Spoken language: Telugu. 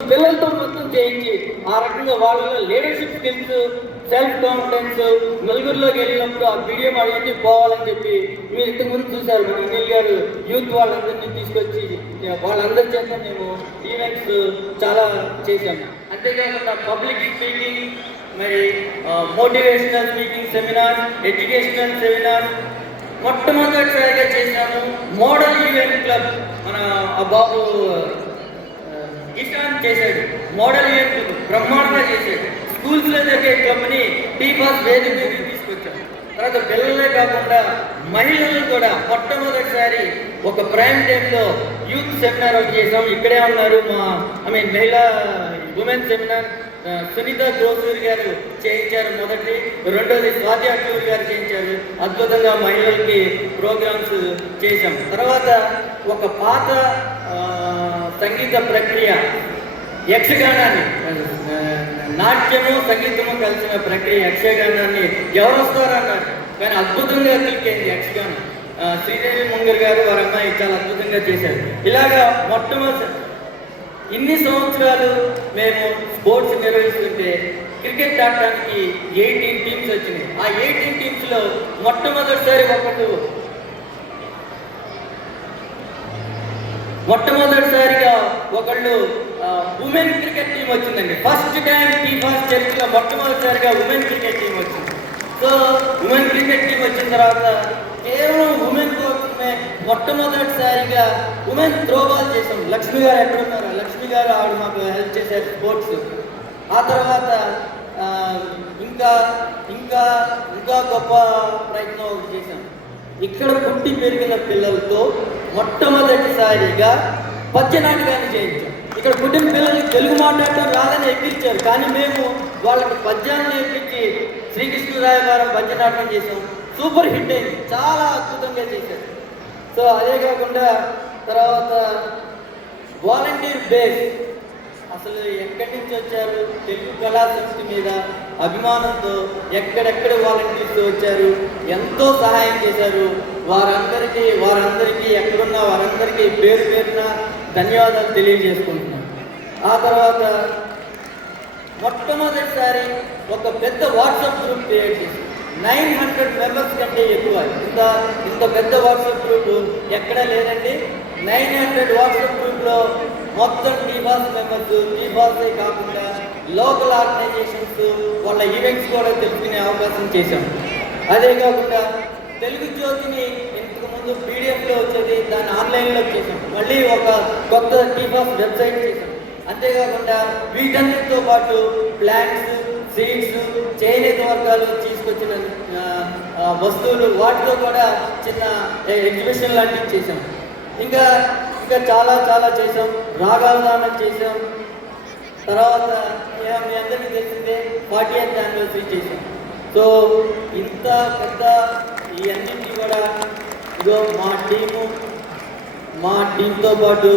పిల్లలతో మొత్తం చేయించి ఆ రకంగా వాళ్ళలో లీడర్షిప్ స్కిల్స్, సెల్ఫ్ కాన్ఫిడెన్స్, నలుగురిలోకి వెళ్ళినప్పుడు ఆ మీడియం అవన్నీ పోవాలని చెప్పి మీరు ఇంతకుముందు చూశారు. మన అనిల్ గారు యూత్ వాళ్ళందరినీ తీసుకొచ్చి వాళ్ళందరి చేత మేము ఈవెంట్స్ చాలా చేశాము. అంతేకాకుండా పబ్లిక్ స్పీకింగ్, మరి motivational speaking seminar, educational seminar మొట్టమొదటిసారిగా చేశాము. మోడల్ ఈవెంట్ క్లబ్ మన ఆ బాబు ఇష్టాన్ని చేశాడు. మోడల్ ఈవెంట్ బ్రహ్మాండంగా చేశాడు. స్కూల్స్లో జరిగే క్లబ్ని టీపాస్ వేదిక మీద తీసుకొచ్చాడు. తర్వాత పిల్లలే కాకుండా మహిళలు కూడా మొట్టమొదటిసారి ఒక ప్రైమ్ టైంలో యూత్ సెమినార్ ఒకటి చేసాం. ఇక్కడే ఉన్నారు మహిళా ఉమెన్ సెమినార్ సునీత గ్రోసూరి గారు చేయించారు మొదటి. రెండోది స్వాతి అట్లూరి గారు చేయించారు. అద్భుతంగా మహిళలకి ప్రోగ్రామ్స్ చేశాం. తర్వాత ఒక పాత సంగీత ప్రక్రియ యక్షగానాన్ని, నాట్యము సంగీతము కలిసిన ప్రక్రియ యక్షగానాన్ని ఎవరు వస్తారన్నారు, కానీ అద్భుతంగా క్లిక్కైంది యక్షగానం. శ్రీదేవి ముంగర్ గారు వారి అమ్మాయి చాలా అద్భుతంగా చేశారు. ఇలాగా మొట్టమొదటి ఇన్ని సంవత్సరాలు మేము స్పోర్ట్స్ నిర్వహిస్తుంటే క్రికెట్ ఆడటానికి 18 టీమ్స్ వచ్చినాయి. ఆ 18 టీమ్స్లో మొట్టమొదటిసారిగా ఒకళ్ళు ఉమెన్ క్రికెట్ టీం వచ్చిందండి. ఫస్ట్ టైం టీఫాస్ చరిత్రలో మొట్టమొదటిసారిగా ఉమెన్ క్రికెట్ టీం వచ్చింది. సో ఉమెన్ క్రికెట్ టీం వచ్చిన తర్వాత కేవలం ఉమెన్ కోసమే మొట్టమొదటిసారిగా ఉమెన్ త్రోబాల్ చేసాం. లక్ష్మి గారు ఎక్కడున్నారు? లక్ష్మి గారు ఆవిడ మాకు హెల్ప్ చేశారు స్పోర్ట్స్. ఆ తర్వాత ఇంకా ఇంకా ఇంకా గొప్ప ప్రయత్నం ఒకటి చేశాం. ఇక్కడ పుట్టి పెరిగిన పిల్లలతో మొట్టమొదటిసారిగా పద్యనాటకాన్ని చేయించాం. ఇక్కడ పుట్టిన పిల్లలకి తెలుగు మాట్లాడటం రాదని ఎక్కించారు, కానీ మేము వాళ్ళకి పద్యాన్ని నేర్పించి శ్రీకృష్ణరాయవారం పద్యనాటకం చేసాం. సూపర్ హిట్ అయింది, చాలా అద్భుతంగా చేశారు. సో అదే కాకుండా తర్వాత వాలంటీర్ బేస్, అసలు ఎక్కడి నుంచి వచ్చారు? తెలుగు కళా సంస్కృతి మీద అభిమానంతో ఎక్కడెక్కడ వాలంటీర్స్ వచ్చారు, ఎంతో సహాయం చేశారు. వారందరికీ ఎక్కడున్నా వారందరికీ పేరు పేరున ధన్యవాదాలు తెలియజేసుకుంటున్నాం. ఆ తర్వాత మొట్టమొదటిసారి ఒక పెద్ద వాట్సాప్ గ్రూప్ క్రియేట్ చేసి 900 మెంబర్స్ కంటే ఎక్కువ, ఇంత పెద్ద వాట్సాప్ గ్రూప్ ఎక్కడా లేదండి. 900 వాట్సాప్ గ్రూప్లో మొత్తం టీబాస్ మెంబర్స్, టీబాసే కాకుండా లోకల్ ఆర్గనైజేషన్స్ వాళ్ళ ఈవెంట్స్ కూడా తెలుసుకునే అవకాశం చేశాం. అదే కాకుండా తెలుగు జ్యోతిని ఇంతకుముందు పీడిఎఫ్లో వచ్చేది, దాన్ని ఆన్లైన్లో చేసాం. మళ్ళీ ఒక కొత్త టీబాస్ వెబ్సైట్ చేసాం. అంతేకాకుండా వీటన్నిటితో పాటు ప్లాంట్స్, సీడ్స్, చేనేత వర్గాలు తీసుకొచ్చిన వస్తువులు, వాటితో కూడా చిన్న ఎగ్జిబిషన్ లాంటివి చేసాం. ఇంకా చాలా చాలా చేసాం. రాగావధానం చేసాం. తర్వాత మీ అందరికీ తెలిసిందే 40th యానివర్సరీ చేసాం. సో ఇంత పెద్ద ఈ అన్నింటినీ కూడా ఇదో మా టీంతో పాటు